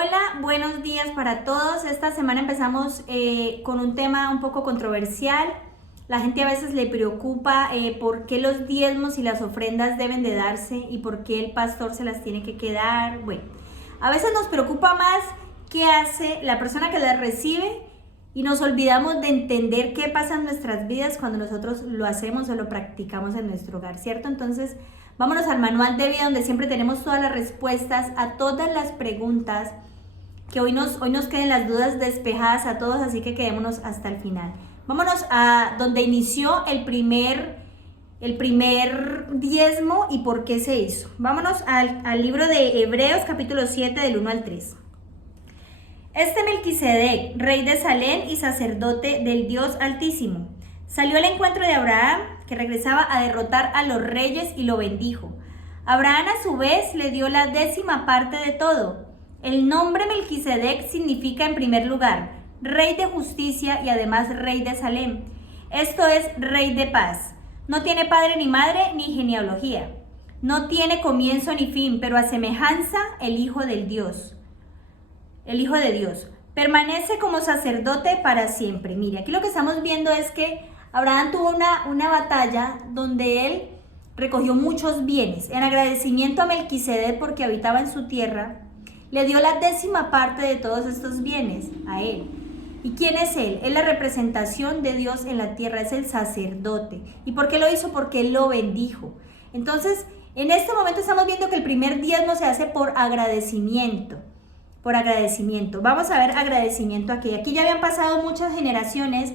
Hola, buenos días para todos. Esta semana empezamos con un tema un poco controversial. La gente a veces le preocupa por qué los diezmos y las ofrendas deben de darse y por qué el pastor se las tiene que quedar. Bueno, a veces nos preocupa más qué hace la persona que las recibe y nos olvidamos de entender qué pasa en nuestras vidas cuando nosotros lo hacemos o lo practicamos en nuestro hogar, ¿cierto? Entonces, vámonos al manual de vida donde siempre tenemos todas las respuestas a todas las preguntas, que hoy nos queden las dudas despejadas a todos, así que quedémonos hasta el final. Vámonos a donde inició el primer diezmo y por qué se hizo. Vámonos al libro de Hebreos capítulo 7 del 1 al 3. Este Melquisedec, rey de Salem y sacerdote del Dios Altísimo, salió al encuentro de Abraham, que regresaba a derrotar a los reyes, y lo bendijo. Abraham a su vez le dio la 10ª parte de todo. El nombre Melquisedec significa en primer lugar rey de justicia y además rey de Salem. Esto es rey de paz. No tiene padre ni madre ni genealogía. No tiene comienzo ni fin, pero a semejanza el Hijo de Dios. Permanece como sacerdote para siempre. Mire, aquí lo que estamos viendo es que Abraham tuvo una batalla donde él recogió muchos bienes. En agradecimiento a Melquisedec porque habitaba en su tierra, le dio la 10ª parte de todos estos bienes a él. ¿Y quién es él? Es la representación de Dios en la tierra, es el sacerdote. ¿Y por qué lo hizo? Porque él lo bendijo. Entonces, en este momento estamos viendo que el primer diezmo se hace por agradecimiento. Por agradecimiento. Vamos a ver agradecimiento aquí. Aquí ya habían pasado muchas generaciones.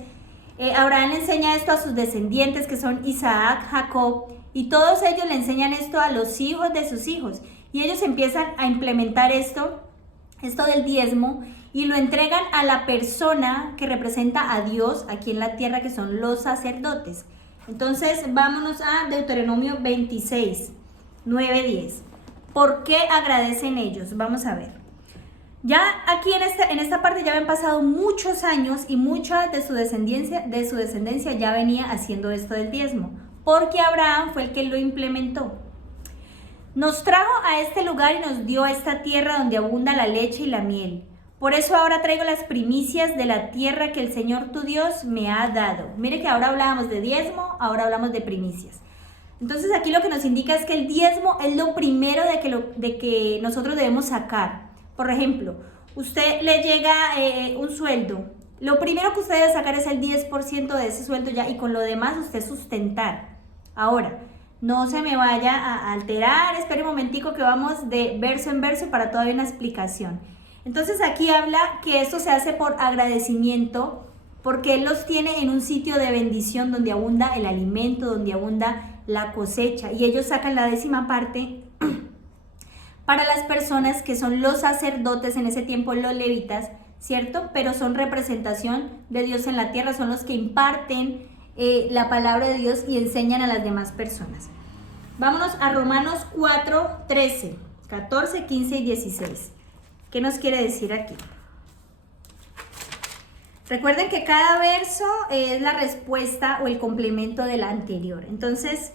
Abraham le enseña esto a sus descendientes, que son Isaac, Jacob, y todos ellos le enseñan esto a los hijos de sus hijos. Y ellos empiezan a implementar esto del diezmo, y lo entregan a la persona que representa a Dios aquí en la tierra, que son los sacerdotes. Entonces, vámonos a Deuteronomio 26, 9, 10. ¿Por qué agradecen ellos? Vamos a ver. Ya aquí en esta parte ya habían pasado muchos años y mucha de su descendencia ya venía haciendo esto del diezmo, porque Abraham fue el que lo implementó. Nos trajo a este lugar y nos dio esta tierra donde abunda la leche y la miel. Por eso ahora traigo las primicias de la tierra que el Señor tu Dios me ha dado. Mire que ahora hablábamos de diezmo, ahora hablamos de primicias. Entonces aquí lo que nos indica es que el diezmo es lo primero de que nosotros debemos sacar. Por ejemplo, usted le llega un sueldo. Lo primero que usted debe sacar es el 10% de ese sueldo ya, y con lo demás usted sustentar. Ahora, no se me vaya a alterar, espere un momentico que vamos de verso en verso para todavía una explicación. Entonces aquí habla que esto se hace por agradecimiento, porque Él los tiene en un sitio de bendición donde abunda el alimento, donde abunda la cosecha, y ellos sacan la 10ª parte para las personas que son los sacerdotes, en ese tiempo los levitas, ¿cierto? Pero son representación de Dios en la tierra, son los que imparten la palabra de Dios y enseñan a las demás personas. Vámonos a Romanos 4, 13, 14, 15 y 16. ¿Qué nos quiere decir aquí? Recuerden que cada verso es la respuesta o el complemento del anterior. Entonces,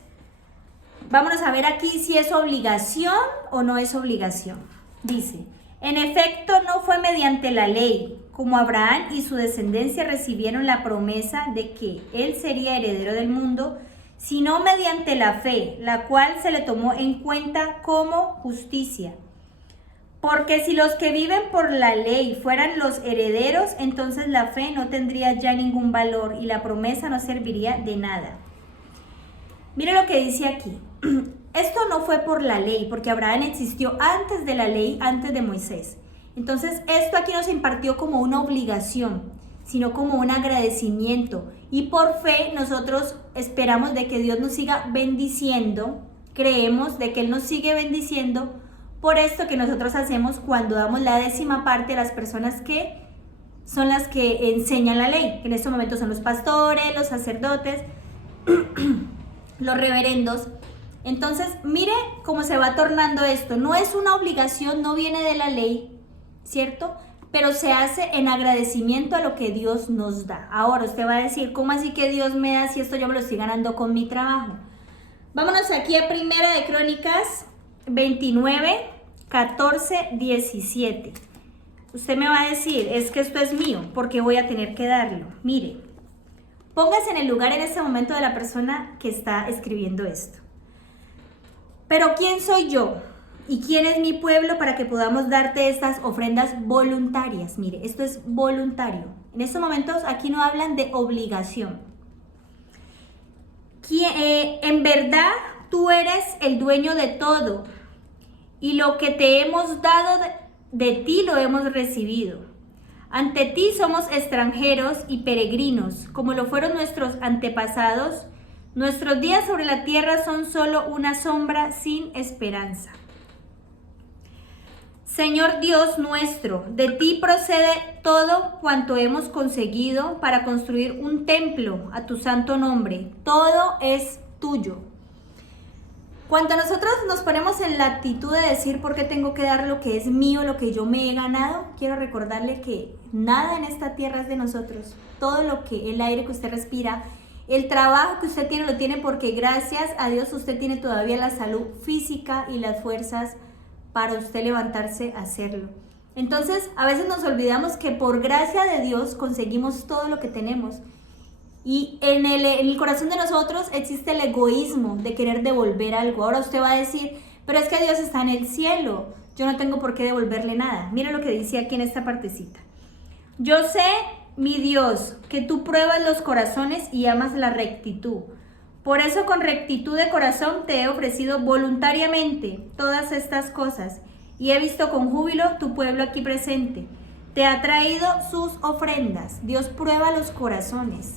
vámonos a ver aquí si es obligación o no es obligación. Dice, en efecto no fue mediante la ley, como Abraham y su descendencia recibieron la promesa de que él sería heredero del mundo, sino mediante la fe, la cual se le tomó en cuenta como justicia. Porque si los que viven por la ley fueran los herederos, entonces la fe no tendría ya ningún valor y la promesa no serviría de nada. Mire lo que dice aquí. Esto no fue por la ley, porque Abraham existió antes de la ley, antes de Moisés. Entonces, esto aquí no se impartió como una obligación, sino como un agradecimiento. Y por fe nosotros esperamos de que Dios nos siga bendiciendo, creemos de que Él nos sigue bendiciendo por esto que nosotros hacemos cuando damos la 10ª parte a las personas que son las que enseñan la ley, que en este momento son los pastores, los sacerdotes, los reverendos. Entonces, mire cómo se va tornando esto. No es una obligación, no viene de la ley, ¿cierto? Pero se hace en agradecimiento a lo que Dios nos da. Ahora usted va a decir, ¿cómo así que Dios me da si esto yo me lo estoy ganando con mi trabajo? Vámonos aquí a Primera de Crónicas 29, 14, 17. usted me va a decir, es que esto es mío, porque voy a tener que darlo. Mire, póngase en el lugar en este momento de la persona que está escribiendo esto. Pero ¿quién soy yo? ¿Y quién es mi pueblo para que podamos darte estas ofrendas voluntarias? Mire, esto es voluntario. En estos momentos aquí no hablan de obligación. En verdad, tú eres el dueño de todo. Y lo que te hemos dado de ti lo hemos recibido. Ante ti somos extranjeros y peregrinos, como lo fueron nuestros antepasados. Nuestros días sobre la tierra son solo una sombra sin esperanza. Señor Dios nuestro, de ti procede todo cuanto hemos conseguido para construir un templo a tu santo nombre. Todo es tuyo. Cuando nosotros nos ponemos en la actitud de decir por qué tengo que dar lo que es mío, lo que yo me he ganado, quiero recordarle que nada en esta tierra es de nosotros. Todo lo que el aire que usted respira, el trabajo que usted tiene, lo tiene porque gracias a Dios usted tiene todavía la salud física y las fuerzas para usted levantarse a hacerlo. Entonces, a veces nos olvidamos que por gracia de Dios conseguimos todo lo que tenemos. Y en el corazón de nosotros existe el egoísmo de querer devolver algo. Ahora usted va a decir, pero es que Dios está en el cielo, yo no tengo por qué devolverle nada. Mira lo que dice aquí en esta partecita. Yo sé, mi Dios, que tú pruebas los corazones y amas la rectitud. Por eso con rectitud de corazón te he ofrecido voluntariamente todas estas cosas y he visto con júbilo tu pueblo aquí presente. Te ha traído sus ofrendas. Dios prueba los corazones.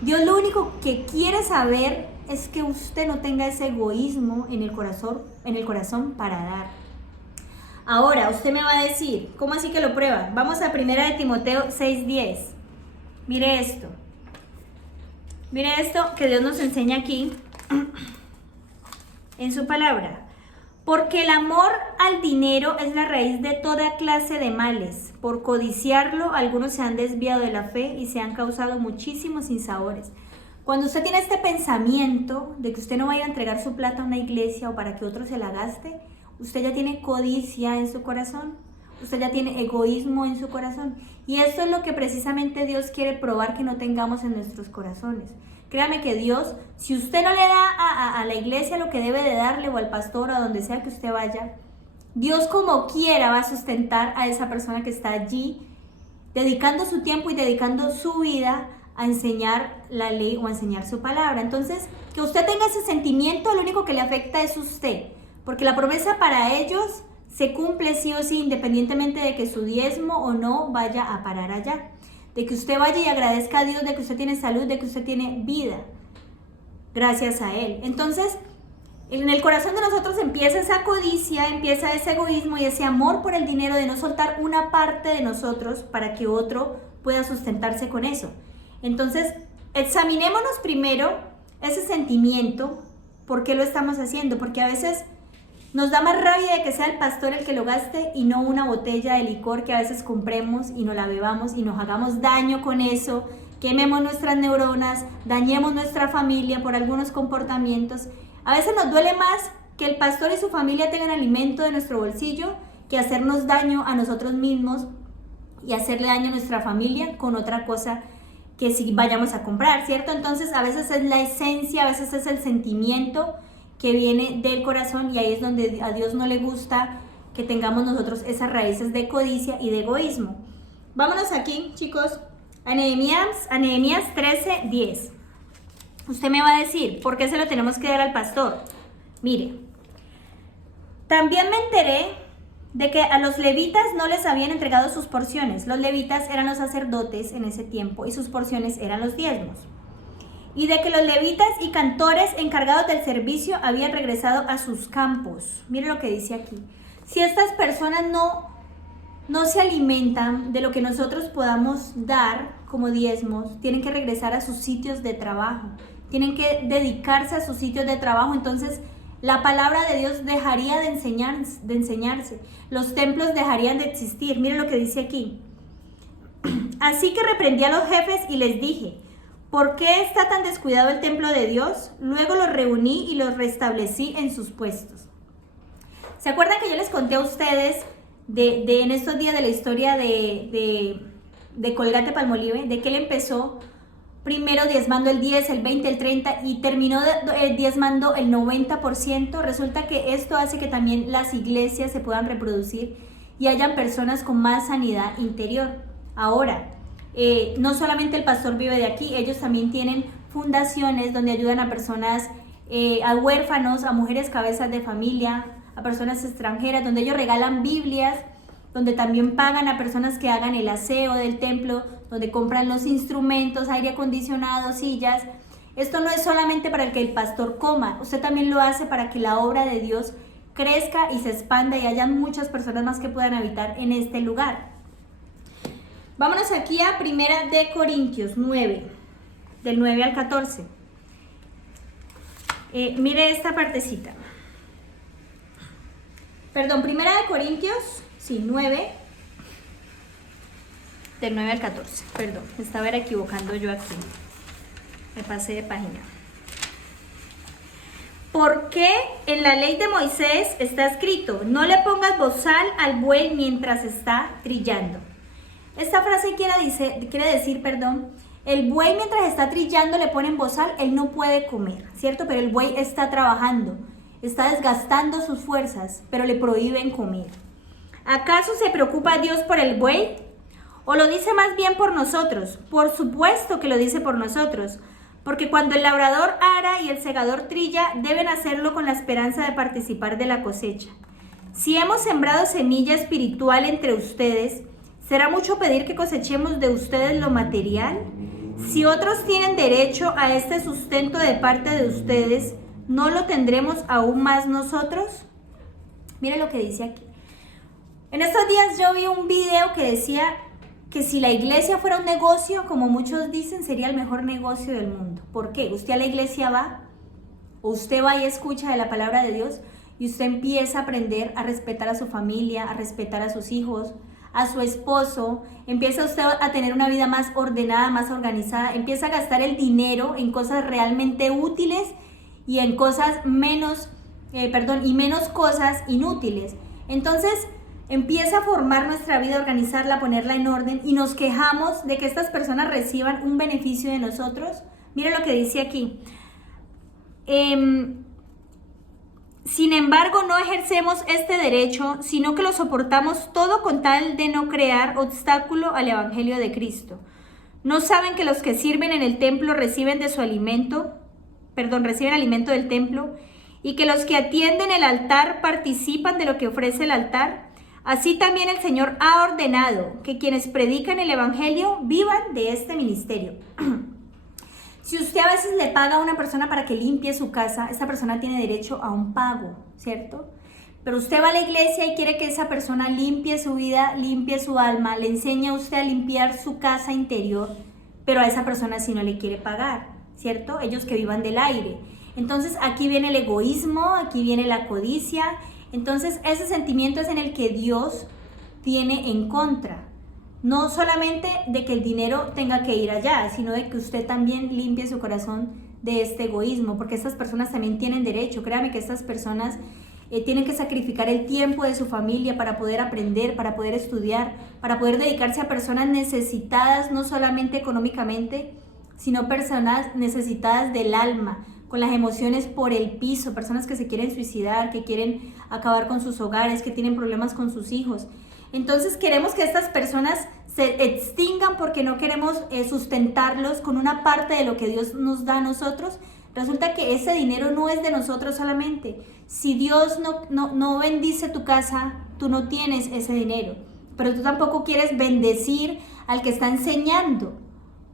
Dios lo único que quiere saber es que usted no tenga ese egoísmo en el corazón para dar. Ahora, usted me va a decir, ¿cómo así que lo prueba? Vamos a 1 de Timoteo 6:10. Mire esto. Mire esto que Dios nos enseña aquí en su palabra. Porque el amor al dinero es la raíz de toda clase de males. Por codiciarlo, algunos se han desviado de la fe y se han causado muchísimos sinsabores. Cuando usted tiene este pensamiento de que usted no vaya a entregar su plata a una iglesia o para que otro se la gaste, usted ya tiene codicia en su corazón. Usted ya tiene egoísmo en su corazón. Y esto es lo que precisamente Dios quiere probar que no tengamos en nuestros corazones. Créame que Dios, si usted no le da a la iglesia lo que debe de darle o al pastor o a donde sea que usted vaya, Dios como quiera va a sustentar a esa persona que está allí, dedicando su tiempo y dedicando su vida a enseñar la ley o a enseñar su palabra. Entonces, que usted tenga ese sentimiento, lo único que le afecta es usted, porque la promesa para ellos se cumple sí o sí, independientemente de que su diezmo o no vaya a parar allá. De que usted vaya y agradezca a Dios de que usted tiene salud, de que usted tiene vida, gracias a Él. Entonces, en el corazón de nosotros empieza esa codicia, empieza ese egoísmo y ese amor por el dinero de no soltar una parte de nosotros para que otro pueda sustentarse con eso. Entonces, examinémonos primero ese sentimiento, ¿por qué lo estamos haciendo? Porque a veces nos da más rabia de que sea el pastor el que lo gaste y no una botella de licor que a veces compremos y nos la bebamos y nos hagamos daño con eso, quememos nuestras neuronas, dañemos nuestra familia por algunos comportamientos. A veces nos duele más que el pastor y su familia tengan alimento de nuestro bolsillo que hacernos daño a nosotros mismos y hacerle daño a nuestra familia con otra cosa que si vayamos a comprar, ¿cierto? Entonces a veces es la esencia, a veces es el sentimiento que viene del corazón y ahí es donde a Dios no le gusta que tengamos nosotros esas raíces de codicia y de egoísmo. Vámonos aquí, chicos, a Nehemías 13:10. Usted me va a decir, ¿por qué se lo tenemos que dar al pastor? Mire, también me enteré de que a los levitas no les habían entregado sus porciones. Los levitas eran los sacerdotes en ese tiempo y sus porciones eran los diezmos. Y de que los levitas y cantores encargados del servicio habían regresado a sus campos. Mire lo que dice aquí. Si estas personas no se alimentan de lo que nosotros podamos dar como diezmos, tienen que regresar a sus sitios de trabajo. Tienen que dedicarse a sus sitios de trabajo. Entonces, la palabra de Dios dejaría de enseñarse. Los templos dejarían de existir. Mire lo que dice aquí. Así que reprendí a los jefes y les dije, ¿por qué está tan descuidado el templo de Dios? Luego los reuní y los restablecí en sus puestos. ¿Se acuerdan que yo les conté a ustedes en estos días de la historia de Colgate-Palmolive, de que él empezó primero diezmando el 10, el 20, el 30 y terminó diezmando el 90%. Resulta que esto hace que también las iglesias se puedan reproducir y hayan personas con más sanidad interior. Ahora, no solamente el pastor vive de aquí, ellos también tienen fundaciones donde ayudan a personas, a huérfanos, a mujeres cabezas de familia, a personas extranjeras, donde ellos regalan Biblias, donde también pagan a personas que hagan el aseo del templo, donde compran los instrumentos, aire acondicionado, sillas. Esto no es solamente para que el pastor coma, usted también lo hace para que la obra de Dios crezca y se expanda y haya muchas personas más que puedan habitar en este lugar. Vámonos aquí a 1 Corintios 9, del 9 al 14. Mire esta partecita. Perdón, 1 Corintios, sí, 9, del 9 al 14. Perdón, me estaba equivocando yo aquí. Me pasé de página. Porque en la ley de Moisés está escrito, no le pongas bozal al buey mientras está trillando. Esta frase quiere decir, el buey mientras está trillando le ponen bozal, él no puede comer, ¿cierto? Pero el buey está trabajando, está desgastando sus fuerzas, pero le prohíben comer. ¿Acaso se preocupa Dios por el buey? ¿O lo dice más bien por nosotros? Por supuesto que lo dice por nosotros, porque cuando el labrador ara y el segador trilla, deben hacerlo con la esperanza de participar de la cosecha. Si hemos sembrado semilla espiritual entre ustedes, ¿será mucho pedir que cosechemos de ustedes lo material? Si otros tienen derecho a este sustento de parte de ustedes, ¿no lo tendremos aún más nosotros? Mire lo que dice aquí. En estos días yo vi un video que decía que si la iglesia fuera un negocio, como muchos dicen, sería el mejor negocio del mundo. ¿Por qué? Usted a la iglesia va, o usted va y escucha de la palabra de Dios, y usted empieza a aprender a respetar a su familia, a respetar a sus hijos, a su esposo, empieza usted a tener una vida más ordenada, más organizada, empieza a gastar el dinero en cosas realmente útiles y en cosas menos cosas inútiles. Entonces, empieza a formar nuestra vida, a organizarla, a ponerla en orden y nos quejamos de que estas personas reciban un beneficio de nosotros. Mire lo que dice aquí. Sin embargo, no ejercemos este derecho, sino que lo soportamos todo con tal de no crear obstáculo al Evangelio de Cristo. ¿No saben que los que sirven en el templo reciben alimento del templo, y que los que atienden el altar participan de lo que ofrece el altar? Así también el Señor ha ordenado que quienes predican el Evangelio vivan de este ministerio. Si usted a veces le paga a una persona para que limpie su casa, esa persona tiene derecho a un pago, ¿cierto? Pero usted va a la iglesia y quiere que esa persona limpie su vida, limpie su alma, le enseña a usted a limpiar su casa interior, pero a esa persona sí no le quiere pagar, ¿cierto? Ellos que vivan del aire. Entonces aquí viene el egoísmo, aquí viene la codicia. Entonces ese sentimiento es en el que Dios tiene en contra. No solamente de que el dinero tenga que ir allá, sino de que usted también limpie su corazón de este egoísmo, porque estas personas también tienen derecho. Créame que estas personas tienen que sacrificar el tiempo de su familia para poder aprender, para poder estudiar, para poder dedicarse a personas necesitadas, no solamente económicamente, sino personas necesitadas del alma, con las emociones por el piso, personas que se quieren suicidar, que quieren acabar con sus hogares, que tienen problemas con sus hijos. Entonces queremos que estas personas se extingan porque no queremos sustentarlos con una parte de lo que Dios nos da a nosotros. Resulta que ese dinero no es de nosotros solamente. Si Dios no bendice tu casa, tú no tienes ese dinero. Pero tú tampoco quieres bendecir al que está enseñando.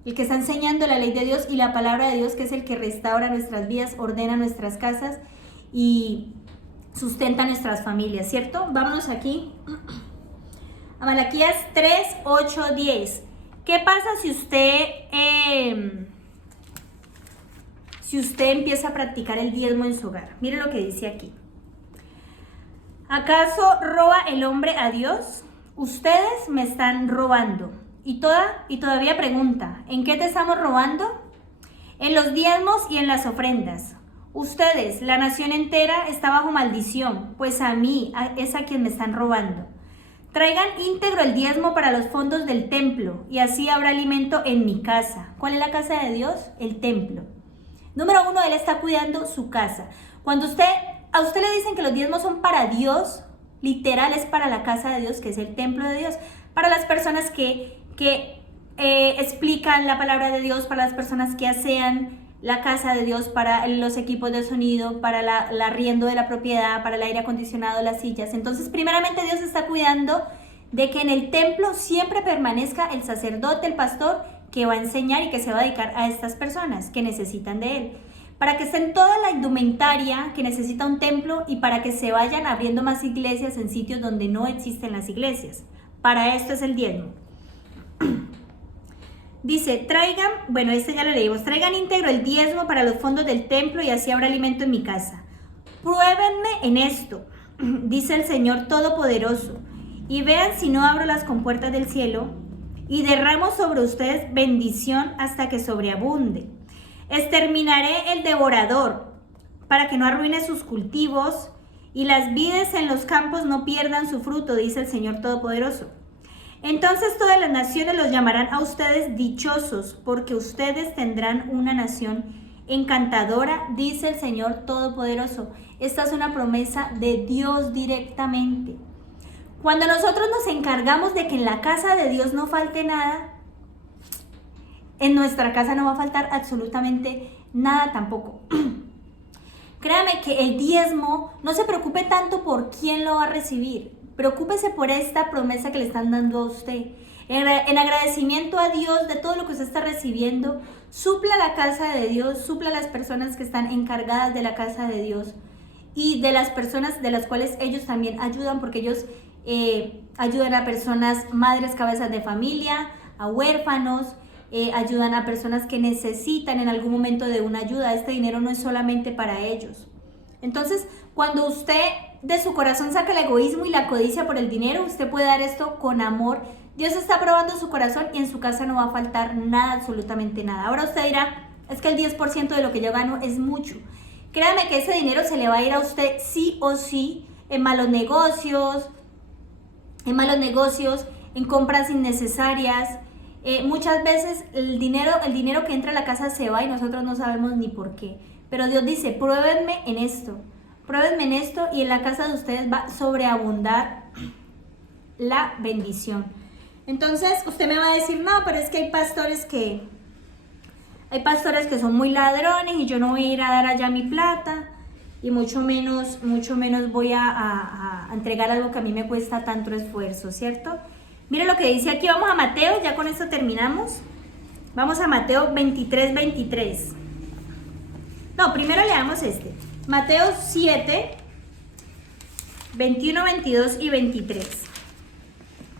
El que está enseñando la ley de Dios y la palabra de Dios, que es el que restaura nuestras vidas, ordena nuestras casas y sustenta nuestras familias, ¿cierto? Vámonos aquí a Malaquías 3, 8, 10. ¿Qué pasa si usted empieza a practicar el diezmo en su hogar? Mire lo que dice aquí. ¿Acaso roba el hombre a Dios? Ustedes me están robando. Y todavía pregunta, ¿en qué te estamos robando? En los diezmos y en las ofrendas. Ustedes, la nación entera, está bajo maldición, pues a mí es a quien me están robando. traigan íntegro el diezmo para los fondos del templo y así habrá alimento en mi casa. ¿Cuál es la casa de Dios? El templo. Número 1, Él está cuidando su casa. Cuando a usted le dicen que los diezmos son para Dios, literal es para la casa de Dios, que es el templo de Dios. Para las personas que explican la palabra de Dios, para las personas que asean la casa de Dios, para los equipos de sonido, para el arriendo de la propiedad, para el aire acondicionado, las sillas. Entonces, primeramente Dios está cuidando de que en el templo siempre permanezca el sacerdote, el pastor, que va a enseñar y que se va a dedicar a estas personas que necesitan de él. Para que estén toda la indumentaria que necesita un templo y para que se vayan abriendo más iglesias en sitios donde no existen las iglesias. Para esto es el diezmo. Dice, traigan, bueno, este ya lo leímos, traigan íntegro el diezmo para los fondos del templo y así habrá alimento en mi casa. Pruébenme en esto, dice el Señor Todopoderoso, y vean si no abro las compuertas del cielo y derramo sobre ustedes bendición hasta que sobreabunde. Exterminaré el devorador para que no arruine sus cultivos y las vides en los campos no pierdan su fruto, dice el Señor Todopoderoso. Entonces todas las naciones los llamarán a ustedes dichosos, porque ustedes tendrán una nación encantadora, dice el Señor Todopoderoso. Esta es una promesa de Dios directamente. Cuando nosotros nos encargamos de que en la casa de Dios no falte nada, en nuestra casa no va a faltar absolutamente nada tampoco. Créame que el diezmo, no se preocupe tanto por quién lo va a recibir. Preocúpese por esta promesa que le están dando a usted. En agradecimiento a Dios de todo lo que usted está recibiendo, supla la casa de Dios, supla a las personas que están encargadas de la casa de Dios y de las personas de las cuales ellos también ayudan, porque ellos ayudan a personas, madres, cabezas de familia, a huérfanos, ayudan a personas que necesitan en algún momento de una ayuda. Este dinero no es solamente para ellos. Entonces, cuando usted de su corazón saca el egoísmo y la codicia por el dinero, usted puede dar esto con amor. Dios está probando su corazón y en su casa no va a faltar nada, absolutamente nada. Ahora usted dirá, es que el 10% de lo que yo gano es mucho. Créame que ese dinero se le va a ir a usted sí o sí en malos negocios, en compras innecesarias. Muchas veces el dinero que entra a la casa se va y nosotros no sabemos ni por qué. Pero Dios dice, pruébenme en esto y en la casa de ustedes va a sobreabundar la bendición. Entonces usted me va a decir, no, pero es que hay pastores que son muy ladrones y yo no voy a ir a dar allá mi plata y mucho menos voy a entregar algo que a mí me cuesta tanto esfuerzo, ¿cierto? Mire lo que dice aquí, vamos a Mateo, ya con esto terminamos. Vamos a Mateo 23. No, primero leamos este. Mateo 7, 21, 22 y 23.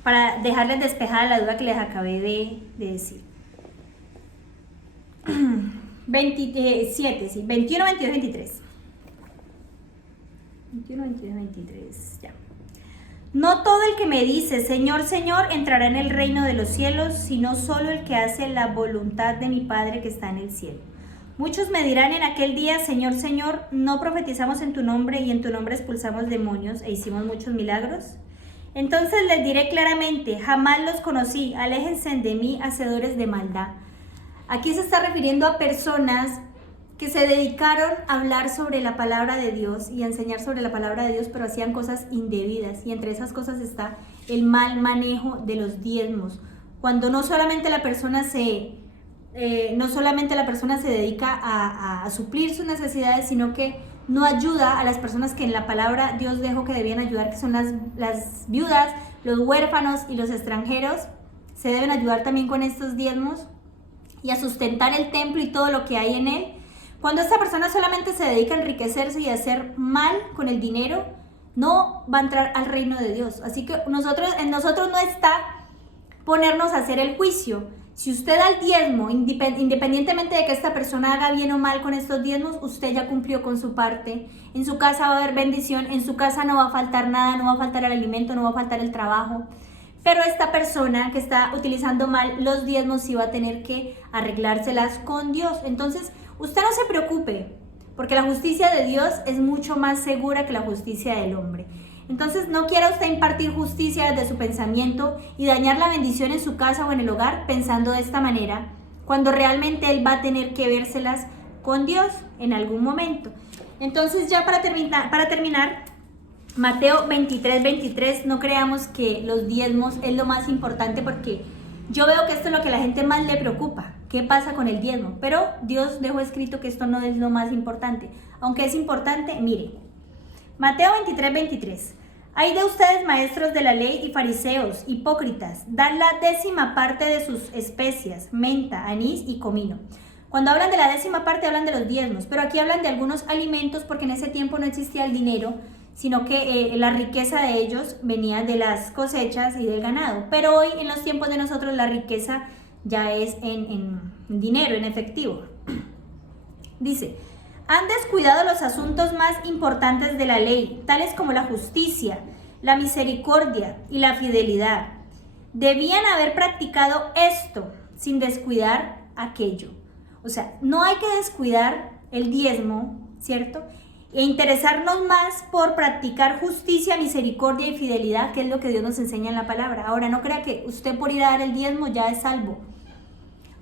Para dejarles despejada la duda que les acabé de decir. 27, sí. 21, 22, 23. 21, 22, 23, ya. No todo el que me dice, Señor, Señor, entrará en el reino de los cielos, sino solo el que hace la voluntad de mi Padre que está en el cielo. Muchos me dirán en aquel día, Señor, Señor, ¿no profetizamos en tu nombre y en tu nombre expulsamos demonios e hicimos muchos milagros? Entonces les diré claramente, jamás los conocí, aléjense de mí, hacedores de maldad. Aquí se está refiriendo a personas que se dedicaron a hablar sobre la palabra de Dios y a enseñar sobre la palabra de Dios, pero hacían cosas indebidas, y entre esas cosas está el mal manejo de los diezmos. Cuando no solamente la persona se dedica a suplir sus necesidades, sino que no ayuda a las personas que en la palabra Dios dejó que debían ayudar, que son las viudas, los huérfanos y los extranjeros. Se deben ayudar también con estos diezmos y a sustentar el templo y todo lo que hay en él. Cuando esta persona solamente se dedica a enriquecerse y a hacer mal con el dinero, no va a entrar al reino de Dios. Así que en nosotros no está ponernos a hacer el juicio. Si usted da el diezmo, independientemente de que esta persona haga bien o mal con estos diezmos, usted ya cumplió con su parte. En su casa va a haber bendición, en su casa no va a faltar nada, no va a faltar el alimento, no va a faltar el trabajo. Pero esta persona que está utilizando mal los diezmos sí va a tener que arreglárselas con Dios. Entonces, usted no se preocupe, porque la justicia de Dios es mucho más segura que la justicia del hombre. Entonces no quiera usted impartir justicia desde su pensamiento y dañar la bendición en su casa o en el hogar pensando de esta manera, cuando realmente él va a tener que vérselas con Dios en algún momento. Entonces ya para terminar, Mateo 23:23, no creamos que los diezmos es lo más importante, porque yo veo que esto es lo que a la gente más le preocupa. ¿Qué pasa con el diezmo? Pero Dios dejó escrito que esto no es lo más importante. Aunque es importante, mire. Mateo 23:23. Hay de ustedes, maestros de la ley y fariseos, hipócritas, dan la 10ª parte de sus especias, menta, anís y comino. Cuando hablan de la 10ª parte hablan de los diezmos, pero aquí hablan de algunos alimentos, porque en ese tiempo no existía el dinero, sino que la riqueza de ellos venía de las cosechas y del ganado. Pero hoy, en los tiempos de nosotros, la riqueza ya es en dinero, en efectivo. Dice: han descuidado los asuntos más importantes de la ley, tales como la justicia, la misericordia y la fidelidad. Debían haber practicado esto sin descuidar aquello. O sea, no hay que descuidar el diezmo, ¿cierto? E interesarnos más por practicar justicia, misericordia y fidelidad, que es lo que Dios nos enseña en la palabra. Ahora, no crea que usted por ir a dar el diezmo ya es salvo,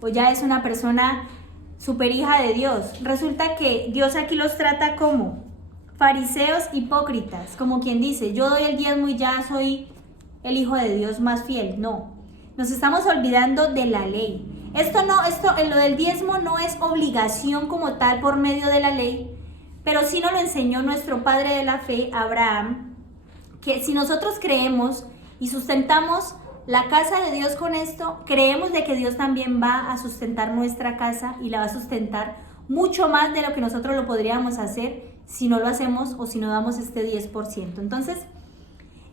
o ya es una persona super hija de Dios. Resulta que Dios aquí los trata como fariseos hipócritas, como quien dice: yo doy el diezmo y ya soy el hijo de Dios más fiel. No, nos estamos olvidando de la ley. Esto en lo del diezmo no es obligación como tal por medio de la ley, pero sí nos lo enseñó nuestro padre de la fe, Abraham, que si nosotros creemos y sustentamos la casa de Dios con esto, creemos de que Dios también va a sustentar nuestra casa, y la va a sustentar mucho más de lo que nosotros lo podríamos hacer si no lo hacemos o si no damos este 10%. Entonces,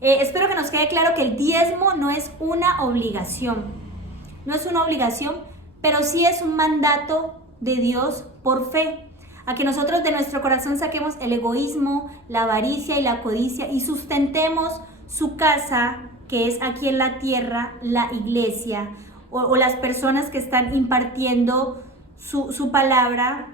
espero que nos quede claro que el diezmo no es una obligación. No es una obligación, pero sí es un mandato de Dios por fe, a que nosotros de nuestro corazón saquemos el egoísmo, la avaricia y la codicia y sustentemos su casa, que es aquí en la tierra, la iglesia, o las personas que están impartiendo su palabra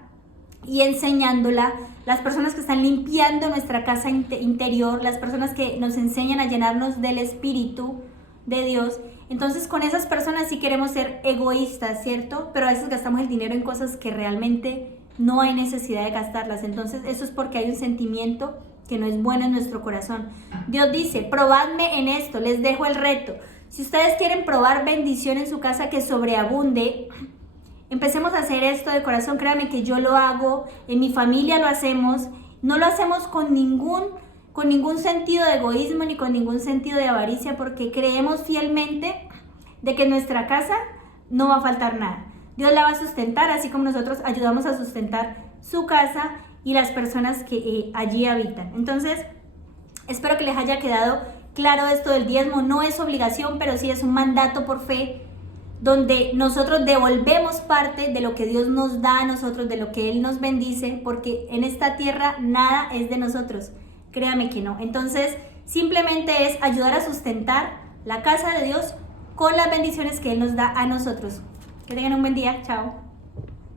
y enseñándola, las personas que están limpiando nuestra casa interior, las personas que nos enseñan a llenarnos del Espíritu de Dios. Entonces, con esas personas sí queremos ser egoístas, ¿cierto? Pero a veces gastamos el dinero en cosas que realmente no hay necesidad de gastarlas. Entonces, eso es porque hay un sentimiento que no es bueno en nuestro corazón. Dios dice: probadme en esto, les dejo el reto. Si ustedes quieren probar bendición en su casa que sobreabunde, empecemos a hacer esto de corazón. Créanme que yo lo hago, en mi familia lo hacemos. No lo hacemos con ningún sentido de egoísmo ni con ningún sentido de avaricia, porque creemos fielmente de que en nuestra casa no va a faltar nada. Dios la va a sustentar, así como nosotros ayudamos a sustentar su casa y las personas que allí habitan. Entonces, espero que les haya quedado claro esto del diezmo. No es obligación, pero sí es un mandato por fe, donde nosotros devolvemos parte de lo que Dios nos da a nosotros, de lo que Él nos bendice, porque en esta tierra nada es de nosotros. Créame que no. Entonces, simplemente es ayudar a sustentar la casa de Dios con las bendiciones que Él nos da a nosotros. Que tengan un buen día. Chao.